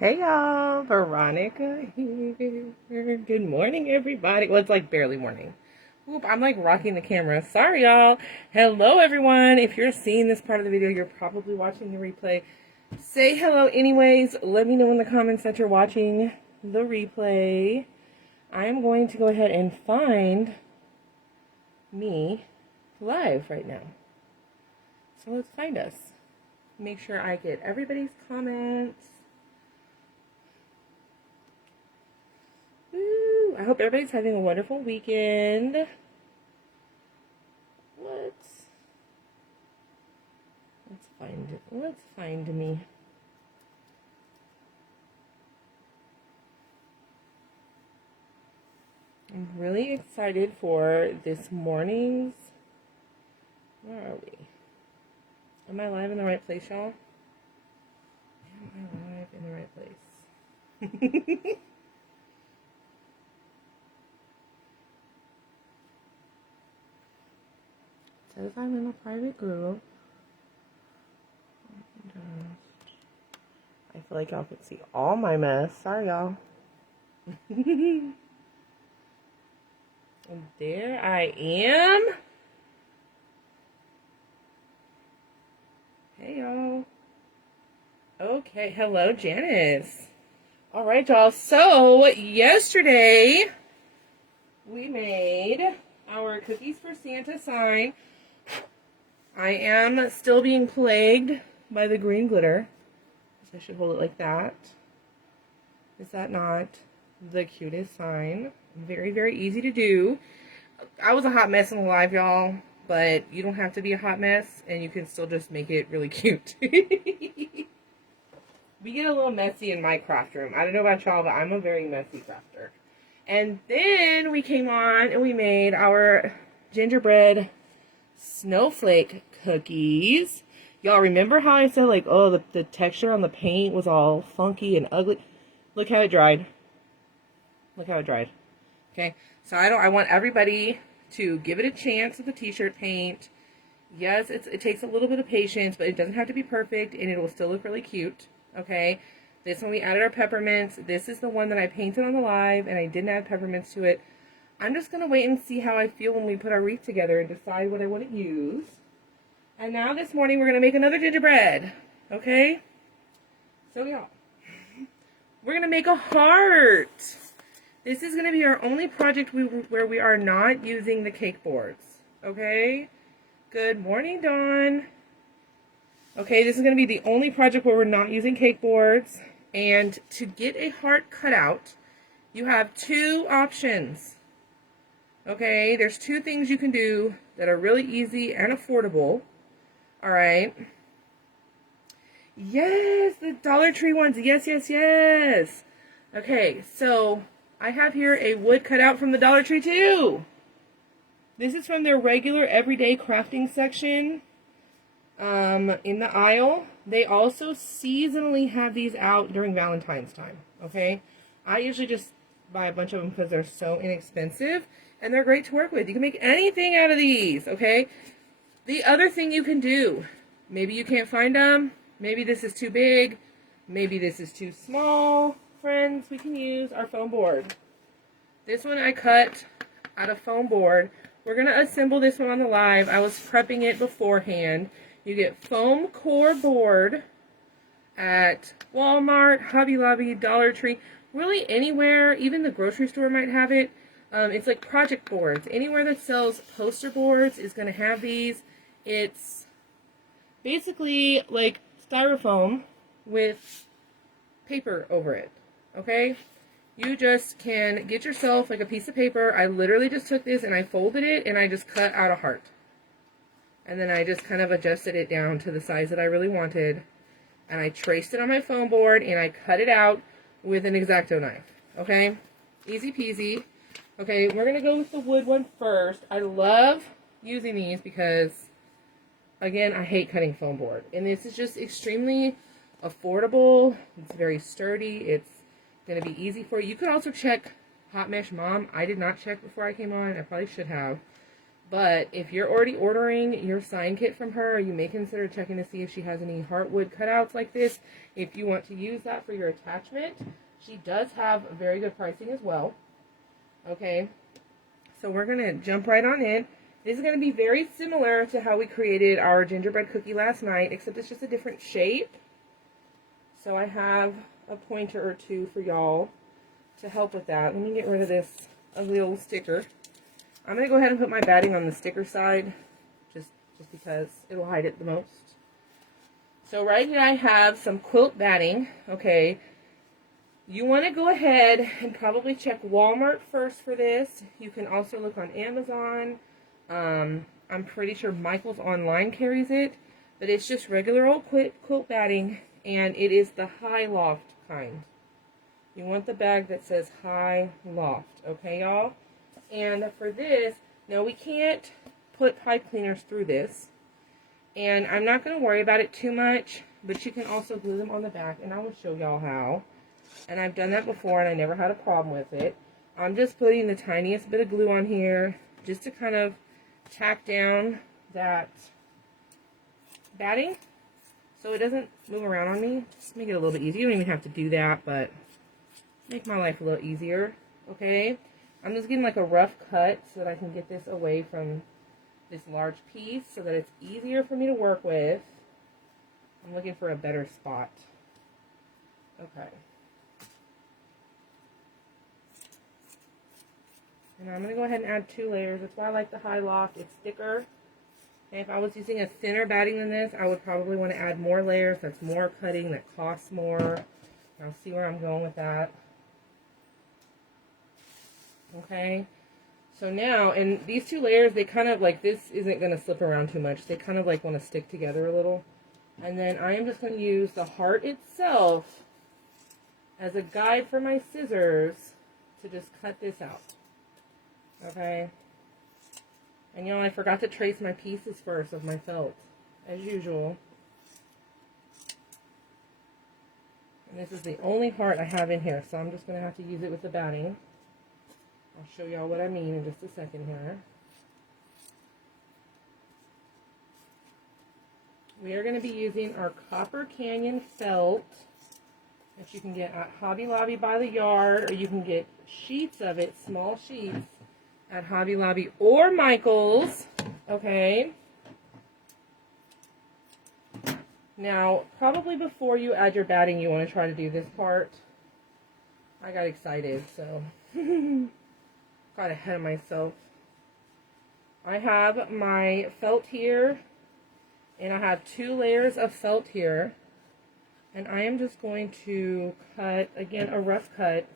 Hey y'all, Veronica here. Good morning, everybody. Well, it's like barely morning. Oop, I'm like rocking the camera. Sorry, y'all. Hello, everyone. If you're seeing this part of the video, you're probably watching the replay. Say hello anyways. Let me know in the comments that you're watching the replay. I'm going to go ahead and find me live right now. So let's find us. Make sure I get everybody's comments. Woo! I hope everybody's having a wonderful weekend. Let's find it. Let's find me. I'm really excited for this morning's. Where are we? Am I live in the right place, y'all? Am I live in the right place? Says I'm in a private group. I feel like y'all can see all my mess. Sorry, y'all. And there I am. Hey, y'all. Okay, hello, Janice. All right, y'all. So, yesterday, we made our Cookies for Santa sign. I am still being plagued by the green glitter. So I should hold it like that. Is that not the cutest sign? Very, very easy to do. I was a hot mess in the live, y'all, but you don't have to be a hot mess, and you can still just make it really cute. We get a little messy in my craft room. I don't know about y'all, but I'm a very messy crafter. And then we came on and we made our gingerbread snowflake cookies. Y'all remember how I said, like, oh, the texture on the paint was all funky and ugly? Look how it dried. Look how it dried. Okay, so I want everybody to give it a chance with the t-shirt paint. Yes, it takes a little bit of patience, but it doesn't have to be perfect, and it will still look really cute. Okay, this one we added our peppermints. This is the one that I painted on the live, and I didn't add peppermints to it. I'm just going to wait and see how I feel when we put our wreath together and decide what I want to use. And now this morning we're going to make another gingerbread. Okay? So y'all, we're going to make a heart. This is going to be our only project where we are not using the cake boards. Okay? Good morning, Dawn. Okay, this is going to be the only project where we're not using cake boards. And to get a heart cut out, you have two options. Okay, there's two things you can do that are really easy and affordable. All right. Yes, the Dollar Tree ones. Yes, yes, yes. Okay, so I have here a wood cutout from the Dollar Tree too. This is from their regular everyday crafting section in the aisle. They also seasonally have these out during Valentine's time. Okay, I usually just buy a bunch of them because they're so inexpensive. And they're great to work with. You can make anything out of these, okay? The other thing you can do, maybe you can't find them. Maybe this is too big. Maybe this is too small. Friends, we can use our foam board. This one I cut out of foam board. We're going to assemble this one on the live. I was prepping it beforehand. You get foam core board at Walmart, Hobby Lobby, Dollar Tree. Really anywhere, even the grocery store might have it. It's like project boards. Anywhere that sells poster boards is going to have these. It's basically like styrofoam with paper over it. Okay? You just can get yourself like a piece of paper. I literally just took this and I folded it and I just cut out a heart. And then I just kind of adjusted it down to the size that I really wanted. And I traced it on my foam board and I cut it out with an X-Acto knife. Okay? Easy peasy. Okay, we're going to go with the wood one first. I love using these because, again, I hate cutting foam board. And this is just extremely affordable. It's very sturdy. It's going to be easy for you. You could also check Hot Mesh Mom. I did not check before I came on. I probably should have. But if you're already ordering your sign kit from her, you may consider checking to see if she has any heartwood cutouts like this. If you want to use that for your attachment, she does have very good pricing as well. Okay, so we're going to jump right on in. This is going to be very similar to how we created our gingerbread cookie last night, except it's just a different shape. So I have a pointer or two for y'all to help with that. Let me get rid of this ugly old sticker. I'm going to go ahead and put my batting on the sticker side, just because it'll hide it the most. So right here I have some quilt batting, okay. You want to go ahead and probably check Walmart first for this. You can also look on Amazon. I'm pretty sure Michael's Online carries it, but it's just regular old quilt batting, and it is the high loft kind. You want the bag that says high loft, okay, y'all? And for this, now we can't put pipe cleaners through this, and I'm not going to worry about it too much, but you can also glue them on the back, and I will show y'all how. And I've done that before, and I never had a problem with it. I'm just putting the tiniest bit of glue on here, just to kind of tack down that batting, so it doesn't move around on me. Just make it a little bit easier. You don't even have to do that, but make my life a little easier, okay? I'm just getting like a rough cut so that I can get this away from this large piece so that it's easier for me to work with. I'm looking for a better spot. Okay. And I'm going to go ahead and add 2 layers. That's why I like the high loft. It's thicker. And if I was using a thinner batting than this, I would probably want to add more layers. That's more cutting. That costs more. I'll see where I'm going with that. Okay. So now, and these 2 layers, they kind of like, this isn't going to slip around too much. They kind of like want to stick together a little. And then I am just going to use the heart itself as a guide for my scissors to just cut this out. Okay, and you know, I forgot to trace my pieces first of my felt, as usual. And this is the only heart I have in here, so I'm just going to have to use it with the batting. I'll show y'all what I mean in just a second here. We are going to be using our Copper Canyon felt that you can get at Hobby Lobby by the yard, or you can get sheets of it, small sheets, at Hobby Lobby or Michael's, okay? Now, probably before you add your batting, you want to try to do this part. I got excited, so got ahead of myself. I have my felt here, and I have 2 layers of felt here, and I am just going to cut, again, a rough cut,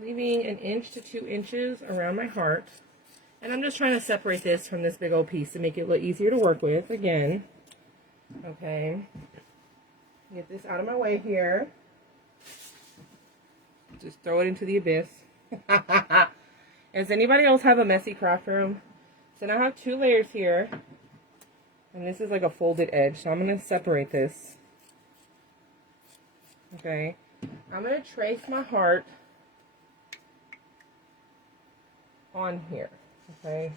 leaving 1 inch to 2 inches around my heart. And I'm just trying to separate this from this big old piece to make it a little easier to work with, again. Okay. Get this out of my way here. Just throw it into the abyss. Does anybody else have a messy craft room? So now I have 2 layers here. And this is like a folded edge. So I'm going to separate this. Okay. I'm going to trace my heart on here, okay?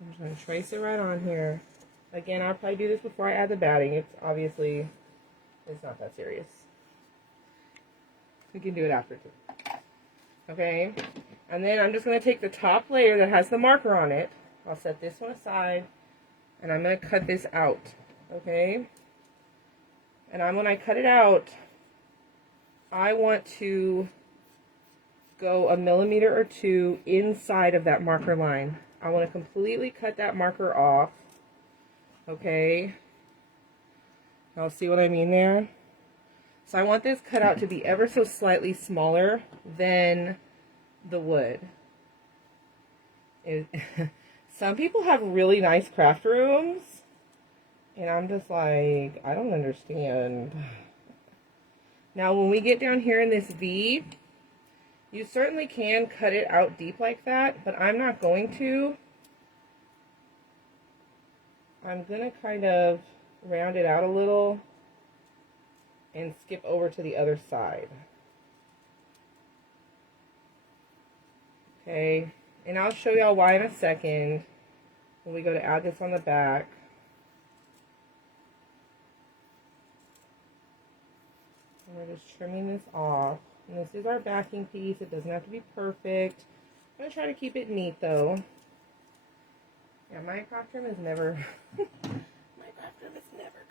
I'm just going to trace it right on here. Again, I'll probably do this before I add the batting. It's obviously, it's not that serious. We can do it after too. Okay? And then I'm just going to take the top layer that has the marker on it. I'll set this one aside, and I'm going to cut this out, okay? And when I cut it out, I want to go 1 millimeter or 2 inside of that marker line. I want to completely cut that marker off. Okay. Y'all see what I mean there? So I want this cutout to be ever so slightly smaller than the wood. Some people have really nice craft rooms, and I'm just like, I don't understand. Now when we get down here in this V, you certainly can cut it out deep like that, but I'm not going to. I'm going to kind of round it out a little and skip over to the other side. Okay, and I'll show y'all why in a second when we go to add this on the back. And we're just trimming this off. And this is our backing piece. It doesn't have to be perfect. I'm going to try to keep it neat though. Yeah, my craft room is never my craft room is never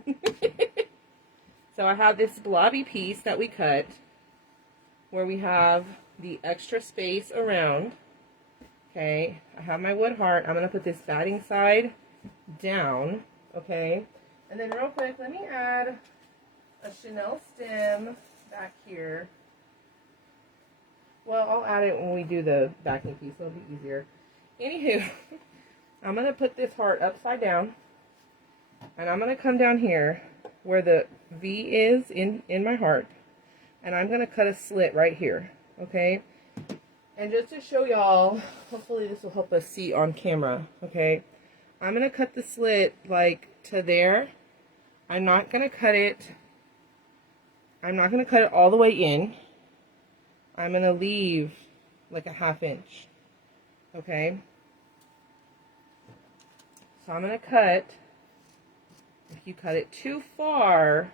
clean. So I have this blobby piece that we cut where we have the extra space around. Okay, I have my wood heart. I'm going to put this batting side down. Okay, and then real quick, let me add a chenille stem back here. Well, I'll add it when we do the backing piece, so it'll be easier. Anywho, I'm going to put this heart upside down, and I'm going to come down here where the V is in my heart, and I'm going to cut a slit right here, okay? And just to show y'all, hopefully this will help us see on camera, okay? I'm going to cut the slit like to there. I'm not going to cut it all the way in. I'm going to leave like a 1/2 inch. Okay? So I'm going to cut. If you cut it too far,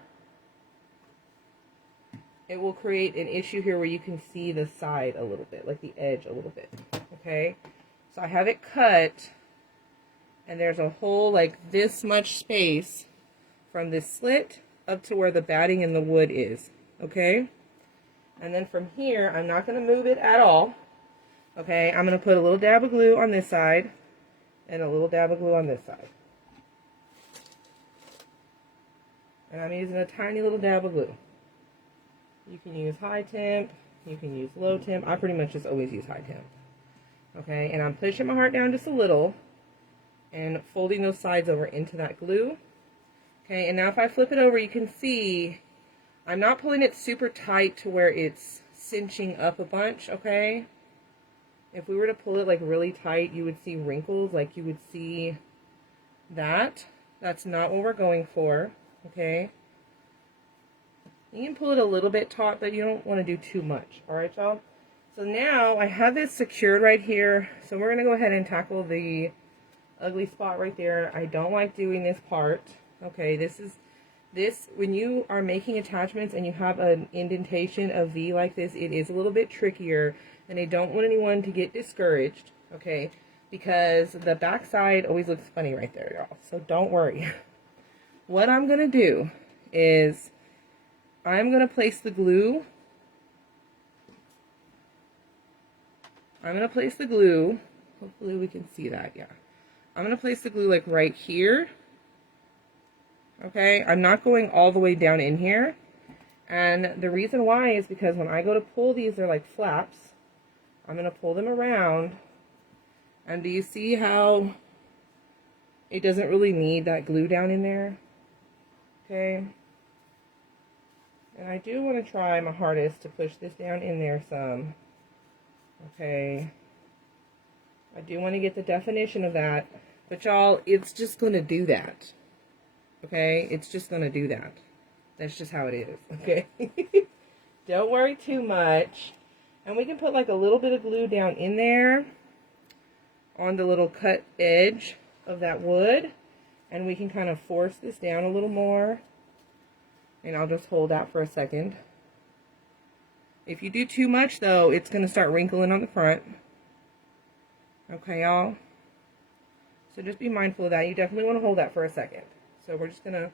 it will create an issue here where you can see the side a little bit, like the edge a little bit. Okay? So I have it cut, and there's a whole like this much space from this slit up to where the batting and the wood is. Okay? And then from here, I'm not going to move it at all. Okay, I'm going to put a little dab of glue on this side and a little dab of glue on this side. And I'm using a tiny little dab of glue. You can use high temp, you can use low temp. I pretty much just always use high temp. Okay, and I'm pushing my heart down just a little and folding those sides over into that glue. Okay, and now if I flip it over, you can see I'm not pulling it super tight to where it's cinching up a bunch, okay? If we were to pull it like really tight, you would see wrinkles, like you would see that. That's not what we're going for, okay? You can pull it a little bit taut, but you don't want to do too much, all right, y'all? So now I have this secured right here, so we're going to go ahead and tackle the ugly spot right there. I don't like doing this part, okay? When you are making attachments and you have an indentation of V like this, it is a little bit trickier, and I don't want anyone to get discouraged, okay? Because the back side always looks funny right there, y'all. So don't worry. What I'm going to do is I'm going to place the glue. Hopefully we can see that, yeah. I'm going to place the glue like right here. Okay, I'm not going all the way down in here. And the reason why is because when I go to pull these, they're like flaps. I'm going to pull them around. And do you see how it doesn't really need that glue down in there? Okay. And I do want to try my hardest to push this down in there some. Okay. I do want to get the definition of that. But y'all, it's just going to do that. Okay, it's just going to do that. That's just how it is, okay? Don't worry too much. And we can put like a little bit of glue down in there on the little cut edge of that wood. And we can kind of force this down a little more. And I'll just hold that for a second. If you do too much though, it's going to start wrinkling on the front. Okay, y'all? So just be mindful of that. You definitely want to hold that for a second. So we're just gonna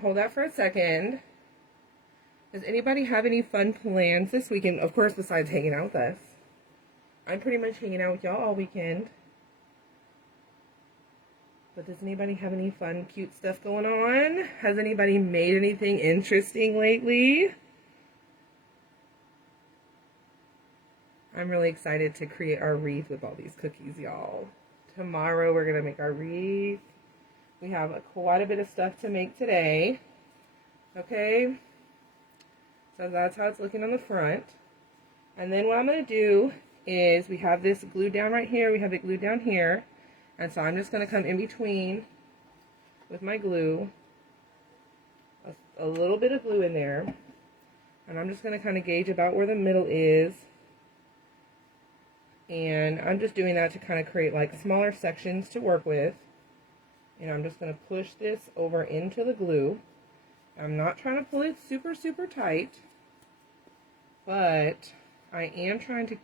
hold that for a second. Does anybody have any fun plans this weekend? Of course, besides hanging out with us. I'm pretty much hanging out with y'all all weekend. But does anybody have any fun, cute stuff going on? Has anybody made anything interesting lately? I'm really excited to create our wreath with all these cookies, y'all. Tomorrow we're gonna make our wreath. We have quite a bit of stuff to make today. Okay. So that's how it's looking on the front. And then what I'm going to do is we have this glued down right here. We have it glued down here. And so I'm just going to come in between with my glue. A little bit of glue in there. And I'm just going to kind of gauge about where the middle is. And I'm just doing that to kind of create like smaller sections to work with. And I'm just going to push this over into the glue. I'm not trying to pull it super, super tight, but I am trying to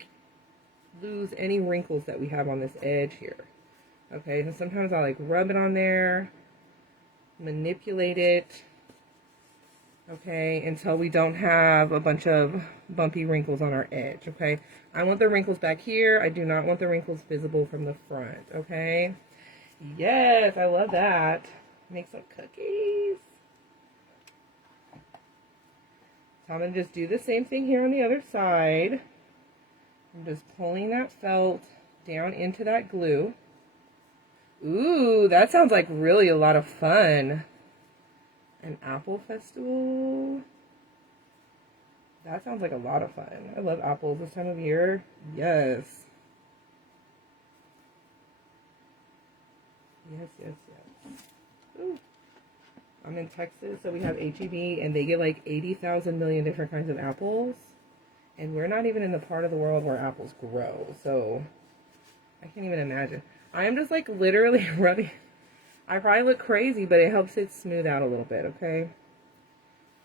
lose any wrinkles that we have on this edge here. Okay, and sometimes I like rub it on there, manipulate it, okay, until we don't have a bunch of bumpy wrinkles on our edge, okay? I want the wrinkles back here. I do not want the wrinkles visible from the front, okay? Yes, I love that. Make some cookies. So I'm going to just do the same thing here on the other side. I'm just pulling that felt down into that glue. Ooh, that sounds like really a lot of fun. An apple festival. That sounds like a lot of fun. I love apples this time of year. Yes. Yes, yes, yes. Ooh. I'm in Texas, so we have H-E-B, and they get like 80,000 million different kinds of apples. And we're not even in the part of the world where apples grow, so I can't even imagine. I am just like literally rubbing. I probably look crazy, but it helps it smooth out a little bit, okay?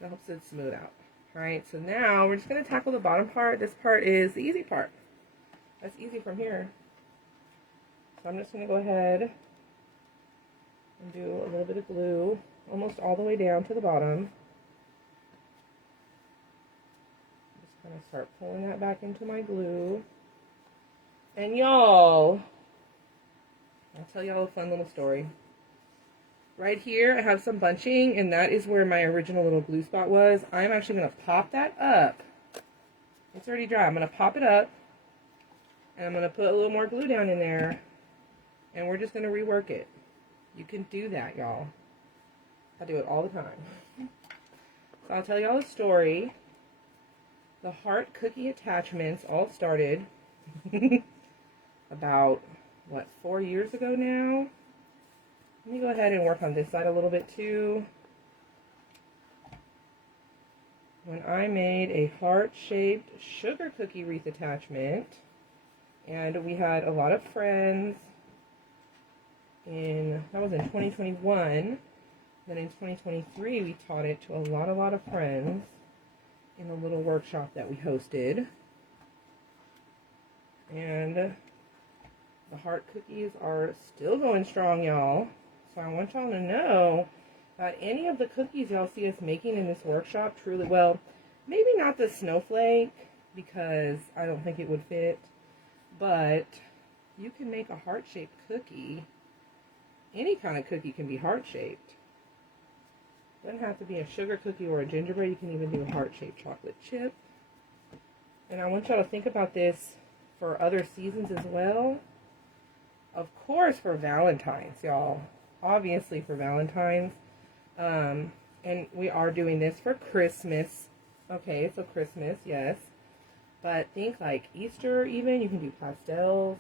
It helps it smooth out. Alright, so now we're just going to tackle the bottom part. This part is the easy part. That's easy from here. So I'm just going to go ahead and do a little bit of glue almost all the way down to the bottom. Just kind of start pulling that back into my glue. And y'all, I'll tell y'all a fun little story. Right here, I have some bunching, and that is where my original little glue spot was. I'm actually going to pop that up. It's already dry. I'm going to pop it up, and I'm going to put a little more glue down in there, and we're just going to rework it. You can do that, y'all. I do it all the time. So I'll tell y'all a story. The heart cookie attachments all started about, what, 4 years ago now? Let me go ahead and work on this side a little bit too. When I made a heart-shaped sugar cookie wreath attachment, and we had a lot of friends that was in 2021. Then in 2023, we taught it to a lot of friends in a little workshop that we hosted. And the heart cookies are still going strong, y'all. So I want y'all to know that any of the cookies y'all see us making in this workshop truly, well, maybe not the snowflake, because I don't think it would fit, but you can make a heart-shaped cookie. Any kind of cookie can be heart-shaped. Doesn't have to be a sugar cookie or a gingerbread. You can even do a heart-shaped chocolate chip. And I want y'all to think about this for other seasons as well. Of course, for Valentine's, y'all. Obviously for Valentine's. And we are doing this for Christmas. Okay, so Christmas, yes. But think like Easter even. You can do pastels.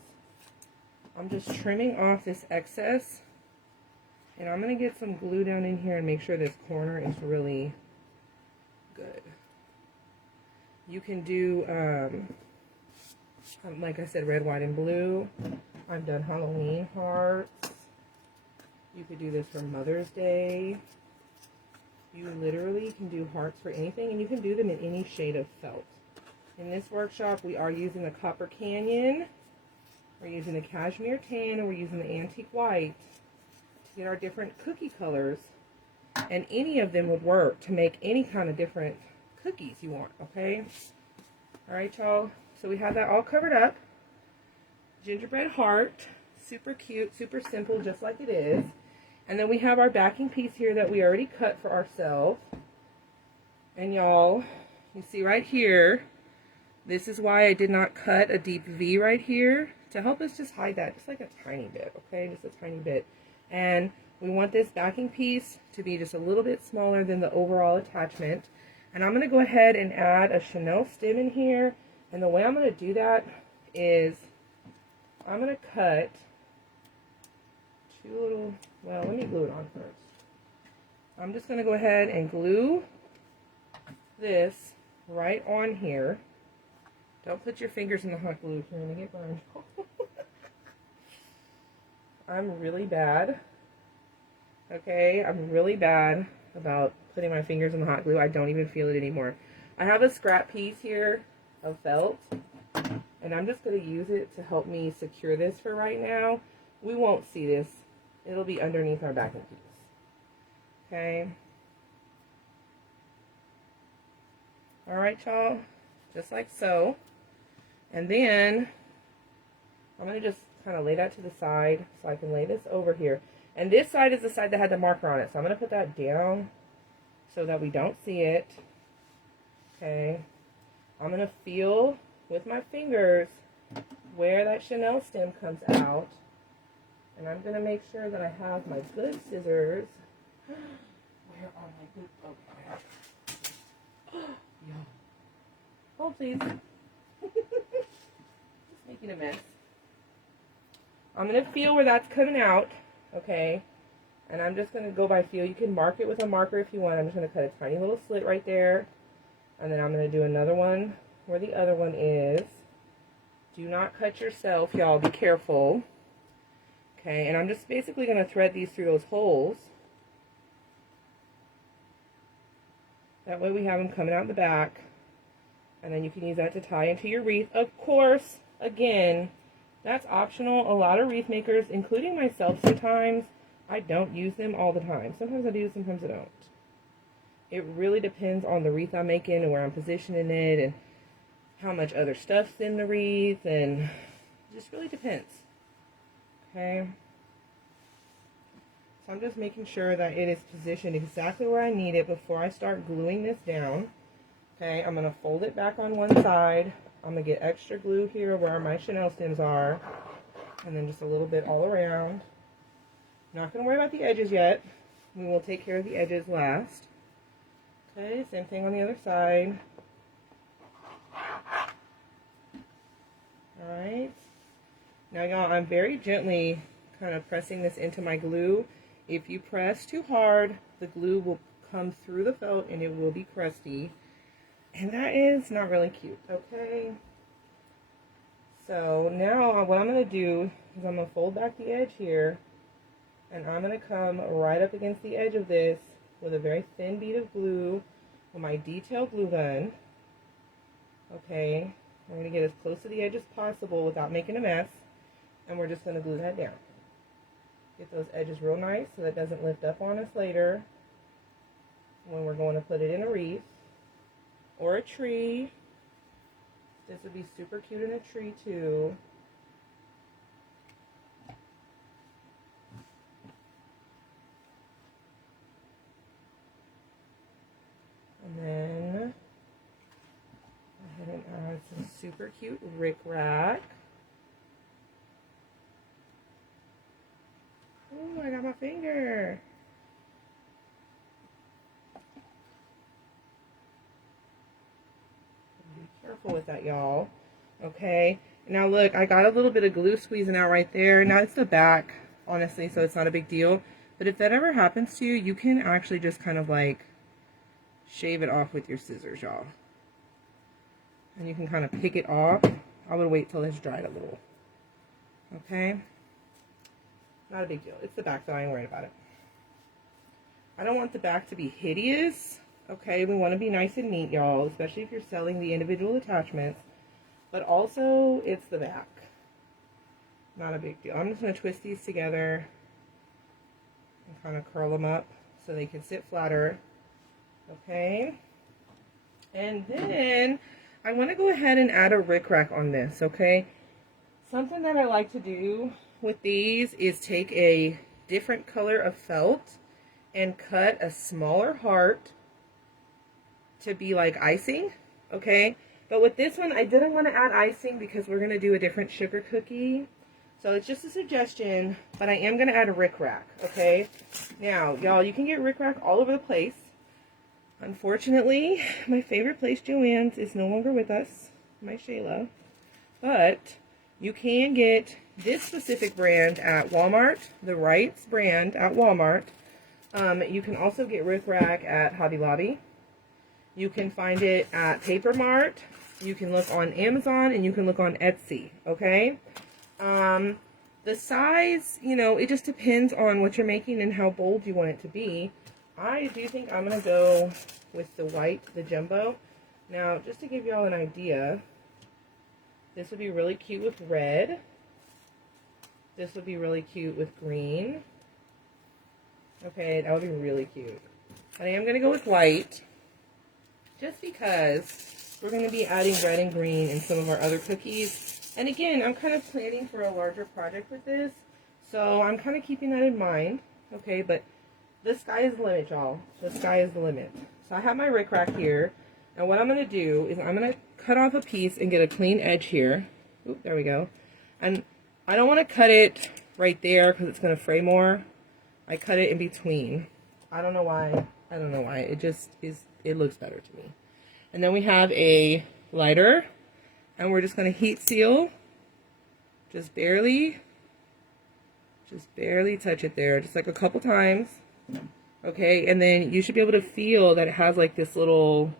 I'm just trimming off this excess. And I'm going to get some glue down in here and make sure this corner is really good. You can do, like I said, red, white, and blue. I've done Halloween hearts. You could do this for Mother's Day. You literally can do hearts for anything, and you can do them in any shade of felt. In this workshop, we are using the Copper Canyon. We're using the Cashmere Tan, and we're using the Antique White to get our different cookie colors. And any of them would work to make any kind of different cookies you want, okay? Alright, y'all. So we have that all covered up. Gingerbread heart. Super cute, super simple, just like it is. And then we have our backing piece here that we already cut for ourselves. And y'all, you see right here, this is why I did not cut a deep V right here, to help us just hide that just like a tiny bit, okay? Just a tiny bit. And we want this backing piece to be just a little bit smaller than the overall attachment. And I'm going to go ahead and add a Chanel stem in here. And the way I'm going to do that is I'm going to cut two little, well, let me glue it on first. I'm just going to go ahead and glue this right on here. Don't put your fingers in the hot glue. You're going to get burned. I'm really bad. Okay, I'm really bad about putting my fingers in the hot glue. I don't even feel it anymore. I have a scrap piece here of felt, and I'm just going to use it to help me secure this for right now. We won't see this. It'll be underneath our backing piece. Okay. Alright, y'all. Just like so. And then I'm going to just kind of lay that to the side so I can lay this over here. And this side is the side that had the marker on it. So I'm going to put that down so that we don't see it. Okay. I'm going to feel with my fingers where that chenille stem comes out. And I'm going to make sure that I have my good scissors. Where are my good? Okay. Yeah. Oh, please. Just making a mess. I'm going to feel where that's coming out. Okay. And I'm just going to go by feel. You can mark it with a marker if you want. I'm just going to cut a tiny little slit right there. And then I'm going to do another one where the other one is. Do not cut yourself, y'all. Be careful. Okay, and I'm just basically going to thread these through those holes. That way we have them coming out the back. And then you can use that to tie into your wreath. Of course, again, that's optional. A lot of wreath makers, including myself sometimes, I don't use them all the time. Sometimes I do, sometimes I don't. It really depends on the wreath I'm making and where I'm positioning it and how much other stuff's in the wreath, and it just really depends. Okay, so I'm just making sure that it is positioned exactly where I need it before I start gluing this down. Okay, I'm going to fold it back on one side. I'm going to get extra glue here where my chenille stems are, and then just a little bit all around. Not going to worry about the edges yet. We will take care of the edges last. Okay, same thing on the other side. Alright. Now, y'all, I'm very gently kind of pressing this into my glue. If you press too hard, the glue will come through the felt and it will be crusty. And that is not really cute, okay? So now what I'm going to do is I'm going to fold back the edge here. And I'm going to come right up against the edge of this with a very thin bead of glue with my detail glue gun. Okay, I'm going to get as close to the edge as possible without making a mess. And we're just going to glue that down. Get those edges real nice so that doesn't lift up on us later when we're going to put it in a wreath or a tree. This would be super cute in a tree too. And then go ahead and add some super cute rickrack. Oh, I got my finger. Be careful with that, y'all. Okay. Now look, I got a little bit of glue squeezing out right there. Now it's the back, honestly, so it's not a big deal. But if that ever happens to you, you can actually just kind of like shave it off with your scissors, y'all. And you can kind of pick it off. I would wait till it's dried a little. Okay? Not a big deal. It's the back, though. I ain't worried about it. I don't want the back to be hideous. Okay? We want to be nice and neat, y'all. Especially if you're selling the individual attachments. But also, it's the back. Not a big deal. I'm just going to twist these together and kind of curl them up so they can sit flatter. Okay? And then I want to go ahead and add a rickrack on this, okay? Something that I like to do with these is take a different color of felt and cut a smaller heart to be like icing, okay? But with this one, I didn't want to add icing because we're going to do a different sugar cookie. So it's just a suggestion, but I am going to add a rickrack, okay? Now, y'all, you can get rickrack all over the place. Unfortunately, my favorite place, Joann's, is no longer with us, my Shayla. But you can get this specific brand at Walmart, the Wrights brand at Walmart. You can also get rickrack at Hobby Lobby. You can find it at Paper Mart. You can look on Amazon and you can look on Etsy, okay? The size, you know, it just depends on what you're making and how bold you want it to be. I do think I'm going to go with the white, the jumbo. Now, just to give y'all an idea, this would be really cute with red. This would be really cute with green. Okay, that would be really cute. I am going to go with white, just because we're going to be adding red and green in some of our other cookies. And again, I'm kind of planning for a larger project with this, so I'm kind of keeping that in mind. Okay, but the sky is the limit, y'all. The sky is the limit. So I have my rickrack here, and what I'm going to do is I'm going to cut off a piece and get a clean edge here. Oop, there we go. And I don't want to cut it right there because it's going to fray more. I cut it in between. I don't know why. I don't know why. It just is, it looks better to me. And then we have a lighter, and we're just going to heat seal. Just barely touch it there, just like a couple times. Okay, and then you should be able to feel that it has like this little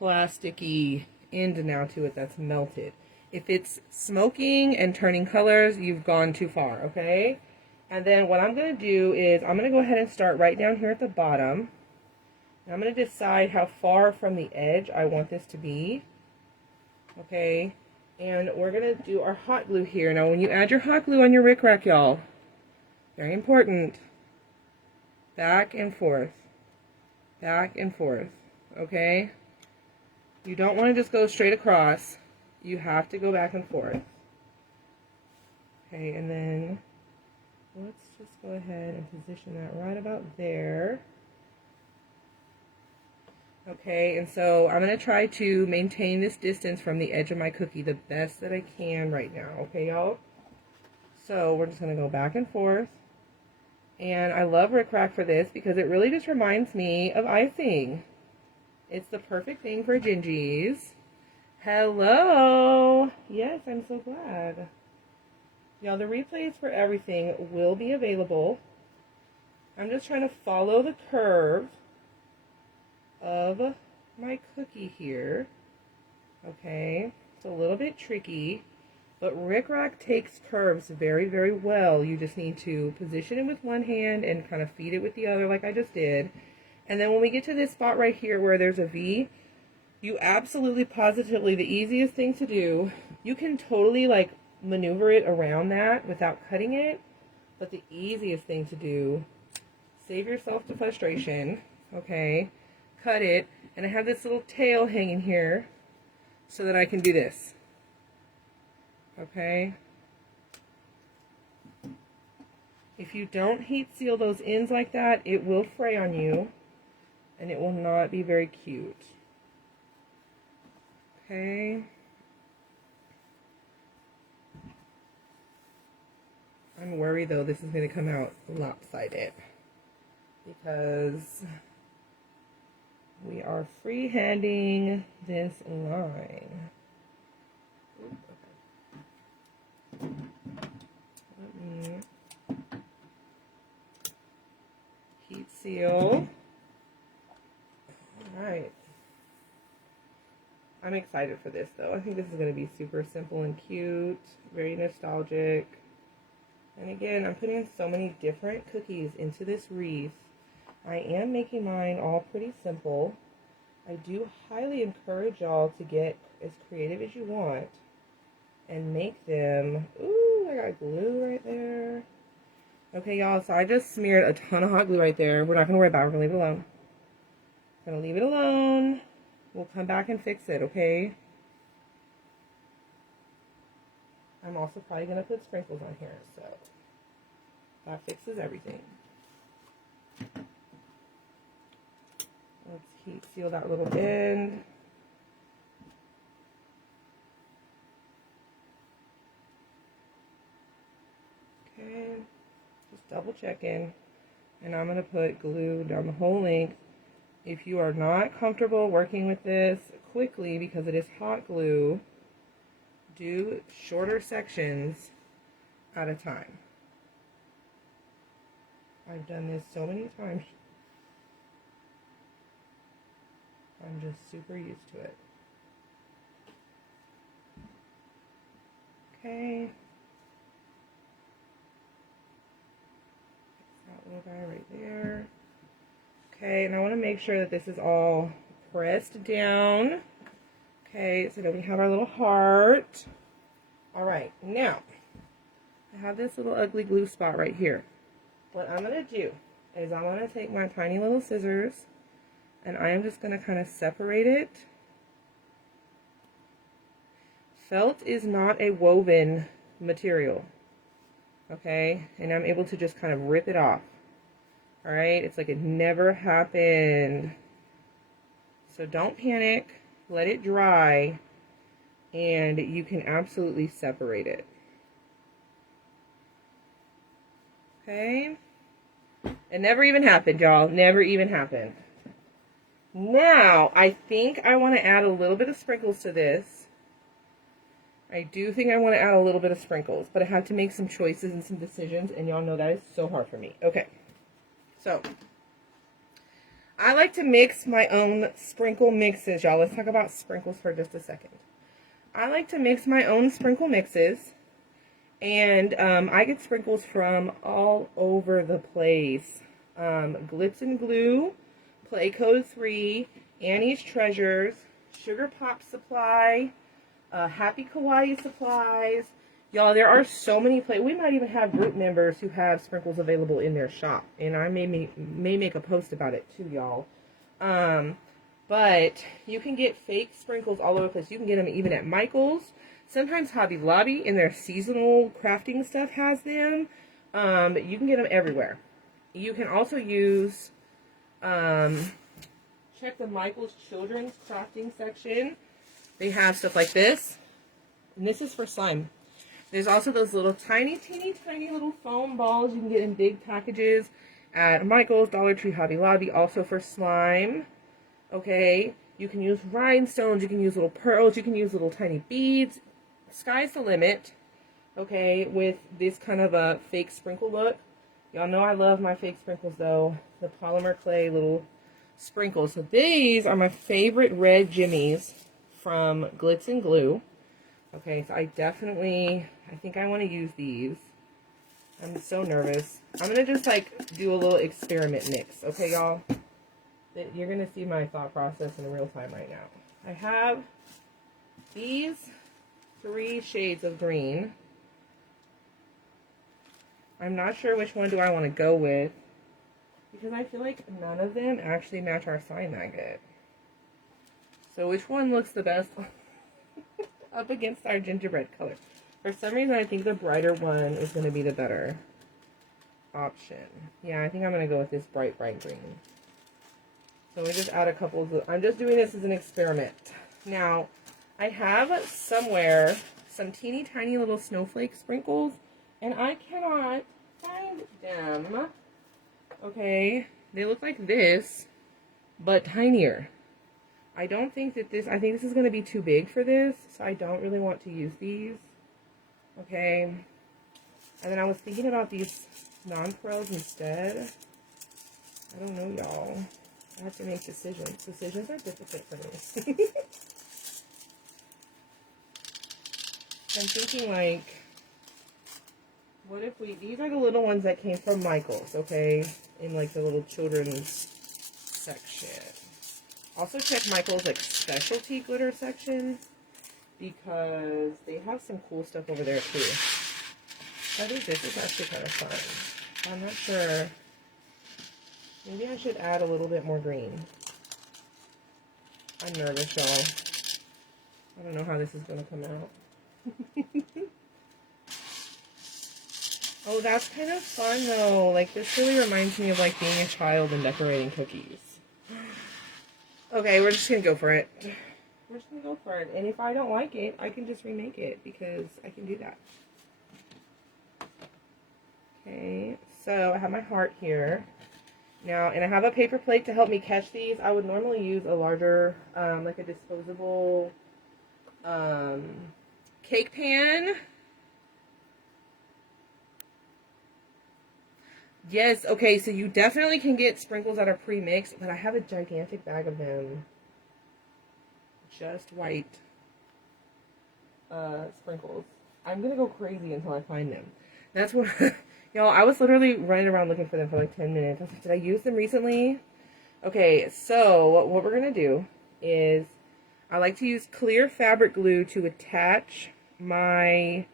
plasticky end now to it that's melted. If it's smoking and turning colors, you've gone too far, okay? And then what I'm going to do is I'm going to go ahead and start right down here at the bottom. And I'm going to decide how far from the edge I want this to be. Okay, and we're going to do our hot glue here. Now when you add your hot glue on your rickrack, y'all, very important, back and forth, okay? You don't want to just go straight across. You have to go back and forth. Okay, and then let's just go ahead and position that right about there. Okay, and so I'm going to try to maintain this distance from the edge of my cookie the best that I can right now. Okay, y'all? So we're just going to go back and forth. And I love rickrack for this because it really just reminds me of icing. It's the perfect thing for gingies. Hello! Yes, I'm so glad. Y'all, the replays for everything will be available. I'm just trying to follow the curve of my cookie here. Okay, it's a little bit tricky, but rickrack takes curves very, very well. You just need to position it with one hand and kind of feed it with the other like I just did. And then when we get to this spot right here where there's a V, you absolutely positively, the easiest thing to do, you can totally like maneuver it around that without cutting it, but the easiest thing to do, save yourself the frustration, okay, cut it, and I have this little tail hanging here so that I can do this, okay. If you don't heat seal those ends like that, it will fray on you and it will not be very cute. Okay. I'm worried though this is going to come out lopsided because we are freehanding this line. Ooh, okay. Let me heat seal. Alright. I'm excited for this though. I think this is going to be super simple and cute, very nostalgic. And again, I'm putting in so many different cookies into this wreath. I am making mine all pretty simple. I do highly encourage y'all to get as creative as you want and make them. Ooh, I got glue right there. Okay, y'all, so I just smeared a ton of hot glue right there. We're not going to worry about it. We're going to leave it alone. Going to leave it alone. We'll come back and fix it, okay? I'm also probably going to put sprinkles on here, so that fixes everything. Let's heat seal that little end. Okay, just double checking. And I'm going to put glue down the whole length. If you are not comfortable working with this quickly because it is hot glue, do shorter sections at a time. I've done this so many times. I'm just super used to it. Okay. That little guy right there. Okay, and I want to make sure that this is all pressed down. Okay, so then we have our little heart. All right, now I have this little ugly glue spot right here. What I'm going to do is I'm going to take my tiny little scissors and I am just going to kind of separate it. Felt is not a woven material, okay? And I'm able to just kind of rip it off. All right, it's like it never happened. So don't panic, let it dry, and you can absolutely separate it. Okay? It never even happened, y'all. Never even happened. Now, I think I want to add a little bit of sprinkles to this. I do think I want to add a little bit of sprinkles, but I have to make some choices and some decisions, and y'all know that is so hard for me. Okay. So, I like to mix my own sprinkle mixes, y'all. Let's talk about sprinkles for just a second. I like to mix my own sprinkle mixes, and I get sprinkles from all over the place. Glitz and Glue, Play Code 3, Annie's Treasures, Sugar Pop Supply, Happy Kawaii Supplies. Y'all, there are so many we might even have group members who have sprinkles available in their shop. And I may make a post about it too, y'all. But you can get fake sprinkles all over the place. You can get them even at Michael's. Sometimes Hobby Lobby in their seasonal crafting stuff has them. But you can get them everywhere. You can also use, check the Michael's Children's Crafting section. They have stuff like this. And this is for slime. There's also those little tiny little foam balls you can get in big packages at Michael's, Dollar Tree, Hobby Lobby, also for slime. Okay, you can use rhinestones, you can use little pearls, you can use little tiny beads. Sky's the limit, okay, with this kind of a fake sprinkle look. Y'all know I love my fake sprinkles though, the polymer clay little sprinkles. So these are my favorite red jimmies from Glitz and Glue. Okay, so I think I want to use these. I'm so nervous. I'm going to just like do a little experiment mix. Okay, y'all? You're going to see my thought process in real time right now. I have these 3 shades of green. I'm not sure which one do I want to go with, because I feel like none of them actually match our sign that good. So which one looks the best up against our gingerbread color? For some reason, I think the brighter one is going to be the better option. Yeah, I think I'm going to go with this bright green. So we just add a couple of, I'm just doing this as an experiment. Now, I have somewhere some teeny tiny little snowflake sprinkles, and I cannot find them. Okay, they look like this, but tinier. I don't think that I think this is going to be too big for this, so I don't really want to use these. Okay. And then I was thinking about these non-pearls instead. I don't know, y'all. I have to make decisions. Decisions are difficult for me. I'm thinking, like, what if these are the little ones that came from Michael's, okay? In, like, the little children's section. Also check Michael's like specialty glitter section, because they have some cool stuff over there too. I think this is actually kind of fun. I'm not sure. Maybe I should add a little bit more green. I'm nervous, y'all. I don't know how this is going to come out. Oh, that's kind of fun though. Like, this really reminds me of like being a child and decorating cookies. Okay, we're just going to go for it. We're just going to go for it. And if I don't like it, I can just remake it, because I can do that. Okay, so I have my heart here. Now, and I have a paper plate to help me catch these. I would normally use a larger, like a disposable cake pan. Yes, okay, so you definitely can get sprinkles that are pre-mixed, but I have a gigantic bag of them. Just white sprinkles. I'm going to go crazy until I find them. That's what, y'all, I was literally running around looking for them for like 10 minutes. I was like, did I use them recently? Okay, so what we're going to do is I like to use clear fabric glue to attach my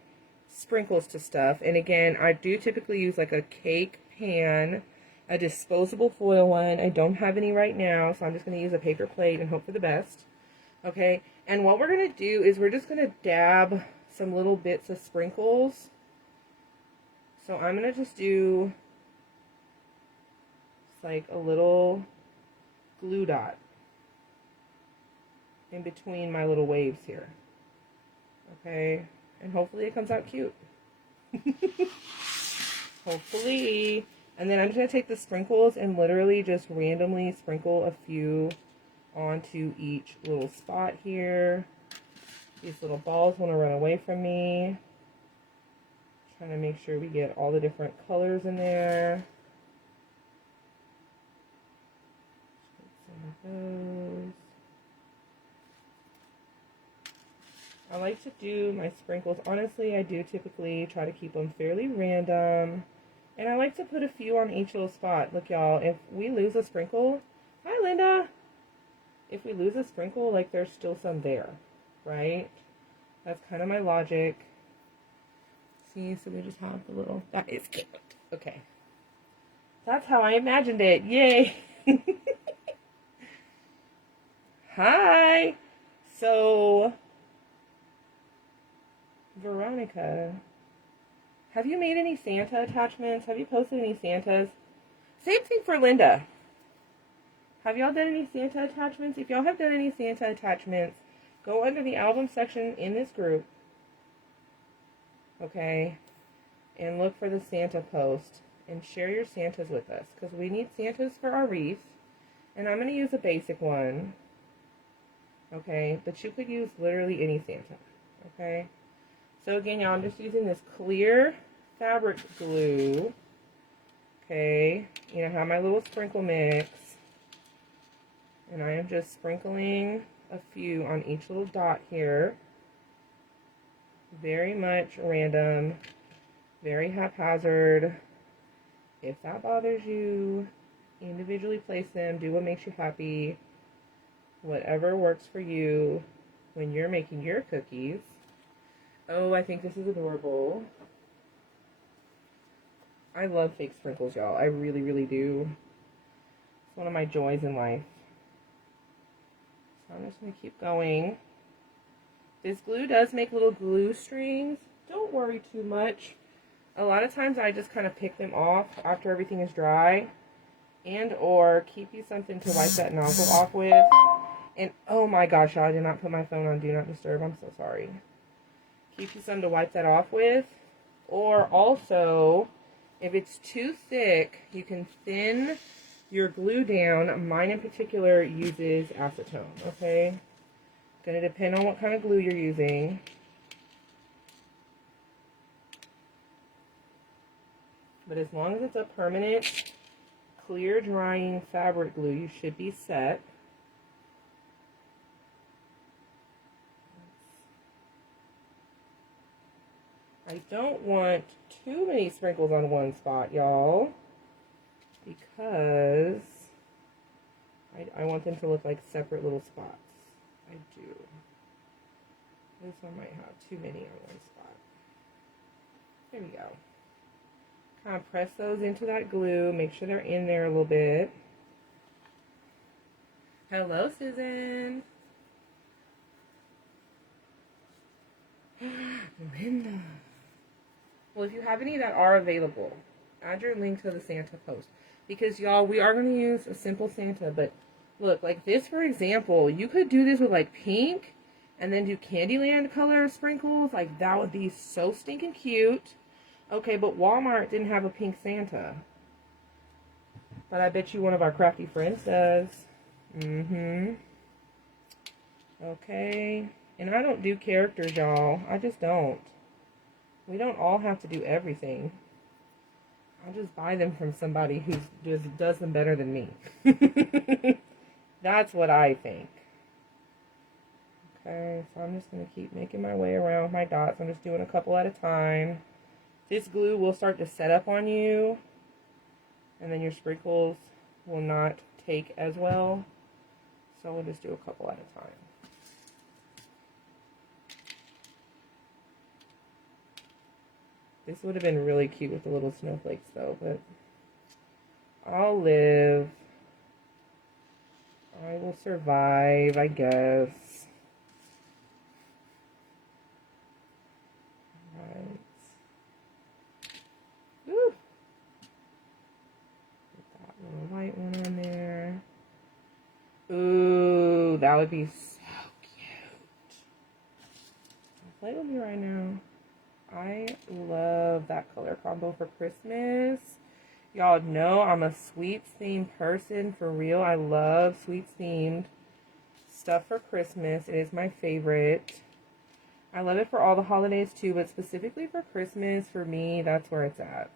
sprinkles to stuff. And again, I do typically use like a cake pan, a disposable foil one. I don't have any right now, so I'm just going to use a paper plate and hope for the best. Okay, and what we're going to do is we're just going to dab some little bits of sprinkles. So I'm going to just do just like a little glue dot in between my little waves here. Okay, and hopefully it comes out cute. Hopefully. And then I'm just going to take the sprinkles and literally just randomly sprinkle a few onto each little spot here. These little balls want to run away from me. Trying to make sure we get all the different colors in there. Some of those. I like to do my sprinkles. Honestly, I do typically try to keep them fairly random. And I like to put a few on each little spot. Look, y'all, if we lose a sprinkle... Hi, Linda! If we lose a sprinkle, like, there's still some there, right? That's kind of my logic. See, so we just have the little... That is cute. Okay. That's how I imagined it. Yay! Hi! So... Veronica, have you made any Santa attachments? Have you posted any Santas? Same thing for Linda. Have y'all done any Santa attachments? If y'all have done any Santa attachments, go under the album section in this group, okay, and look for the Santa post and share your Santas with us, because we need Santas for our wreath, and I'm going to use a basic one, okay, but you could use literally any Santa, okay. So again, y'all, I'm just using this clear fabric glue. Okay, you know, have my little sprinkle mix. And I am just sprinkling a few on each little dot here. Very much random, very haphazard. If that bothers you, individually place them, do what makes you happy. Whatever works for you when you're making your cookies. Oh, I think this is adorable. I love fake sprinkles, y'all. I really, really do. It's one of my joys in life. So I'm just going to keep going. This glue does make little glue strings. Don't worry too much. A lot of times I just kind of pick them off after everything is dry. And or keep you something to wipe that nozzle off with. And oh my gosh, y'all, I did not put my phone on Do Not Disturb. I'm so sorry. Keep you some to wipe that off with. Or also, if it's too thick, you can thin your glue down. Mine in particular uses acetone, okay? Gonna depend on what kind of glue you're using. But as long as it's a permanent, clear drying fabric glue, you should be set. I don't want too many sprinkles on one spot, y'all, because I want them to look like separate little spots. I do. This one might have too many on one spot. There we go. Kind of press those into that glue. Make sure they're in there a little bit. Hello, Susan. Linda. Well, if you have any that are available, add your link to the Santa post. Because, y'all, we are going to use a simple Santa. But, look, like this, for example, you could do this with, like, pink. And then do Candyland color sprinkles. Like, that would be so stinking cute. Okay, but Walmart didn't have a pink Santa. But I bet you one of our crafty friends does. Okay. And I don't do characters, y'all. I just don't. We don't all have to do everything. I'll just buy them from somebody who does them better than me. That's what I think. Okay, so I'm just going to keep making my way around with my dots. I'm just doing a couple at a time. This glue will start to set up on you, and then your sprinkles will not take as well. So we'll just do a couple at a time. This would have been really cute with the little snowflakes though, but I'll live. I will survive, I guess. Right. Woo. Put that little white one on there. Ooh, that would be so cute. Don't play with me right now. I love that color combo for Christmas. Y'all know I'm a sweets themed person for real. I love sweets themed stuff for Christmas. It is my favorite. I love it for all the holidays too, but specifically for Christmas, for me, that's where it's at.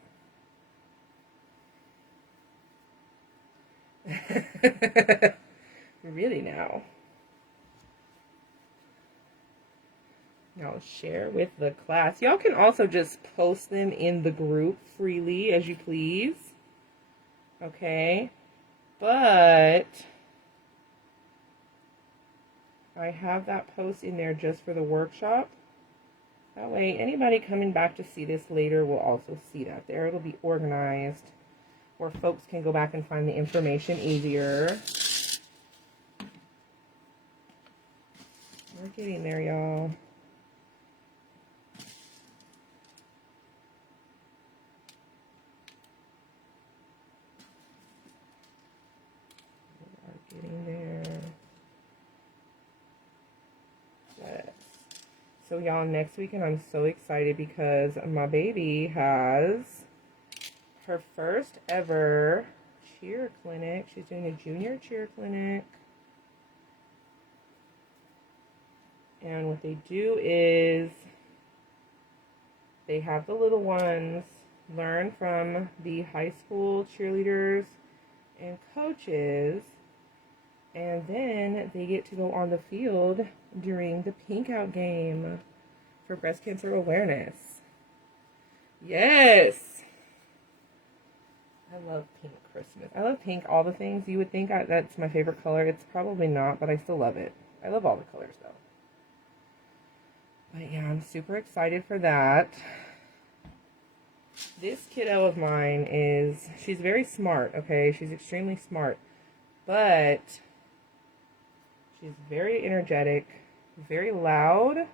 Really now. I'll share with the class. Y'all can also just post them in the group freely as you please. Okay. But I have that post in there just for the workshop. That way anybody coming back to see this later will also see that there. It'll be organized where folks can go back and find the information easier. We're getting there, y'all. Getting there. Yes. So y'all, next weekend I'm so excited because my baby has her first ever cheer clinic. She's doing a junior cheer clinic. And what they do is they have the little ones learn from the high school cheerleaders and coaches, and then they get to go on the field during the pink out game for breast cancer awareness. Yes! I love pink Christmas. I love pink, all the things. You would think that's my favorite color. It's probably not, but I still love it. I love all the colors though. But yeah, I'm super excited for that. This kiddo of mine she's very smart, okay? She's extremely smart. But she's very energetic, very loud.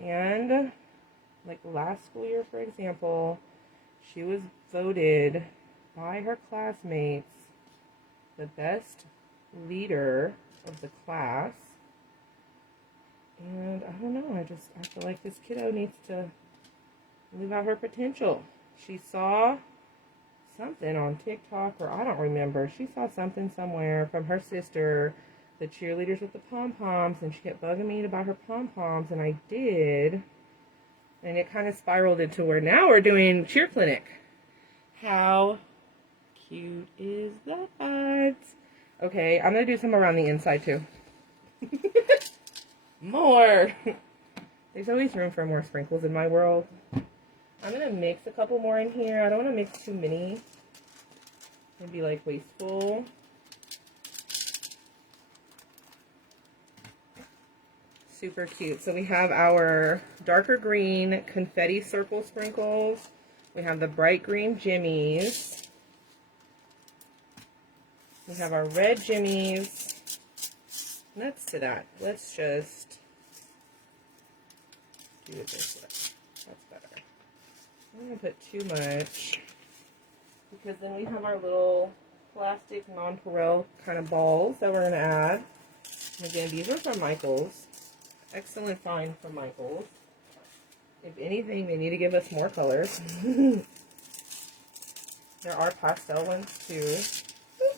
And like last school year, for example, she was voted by her classmates the best leader of the class. And I don't know, I feel like this kiddo needs to live out her potential. She saw something on TikTok, or I don't remember. She saw something somewhere from her sister, the cheerleaders with the pom-poms, and she kept bugging me about her pom-poms, and I did. And it kind of spiraled into where now we're doing cheer clinic. How cute is that? Okay, I'm going to do some around the inside too. More! There's always room for more sprinkles in my world. I'm going to mix a couple more in here. I don't want to mix too many. It'd be like wasteful. Super cute. So we have our darker green confetti circle sprinkles. We have the bright green jimmies. We have our red jimmies. Next to that, let's just do it this way. That's better. I'm going to put too much because then we have our little plastic nonpareil kind of balls that we're going to add. And again, these are from Michael's. Excellent find from Michael's. If anything, they need to give us more colors. There are pastel ones too.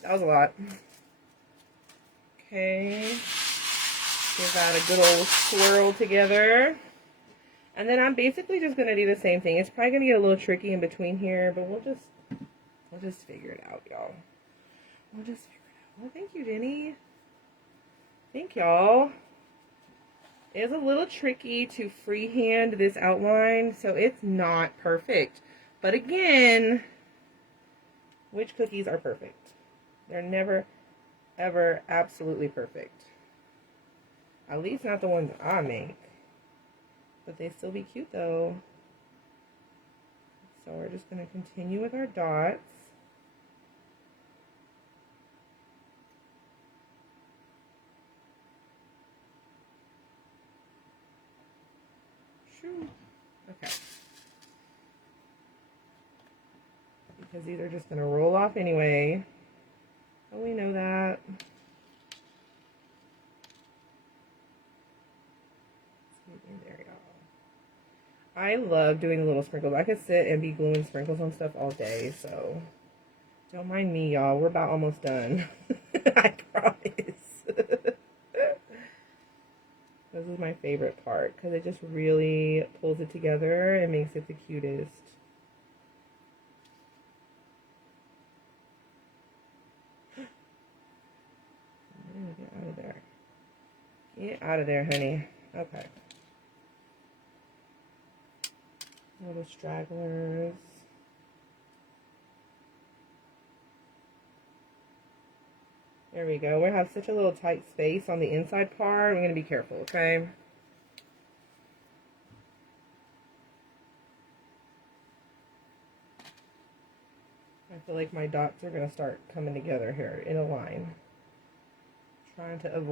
That was a lot. Okay. Give that a good old swirl together. And then I'm basically just going to do the same thing. It's probably going to get a little tricky in between here, but we'll just figure it out, y'all. We'll just figure it out. Well, thank you, Denny. Thank y'all. It is a little tricky to freehand this outline, so it's not perfect. But again, which cookies are perfect? They're never, ever absolutely perfect. At least not the ones I make. But they still be cute though. So we're just going to continue with our dots. Okay. Because these are just going to roll off anyway. Oh, we know that. There we go. I love doing little sprinkles. I could sit and be gluing sprinkles on stuff all day, so don't mind me, y'all. We're about almost done. I promise. This is my favorite part because it just really pulls it together and makes it the cutest. Get out of there. Get out of there, honey. Okay. Little stragglers. There we go. We have such a little tight space on the inside part. I'm going to be careful, okay? I feel like my dots are going to start coming together here in a line. Trying to avoid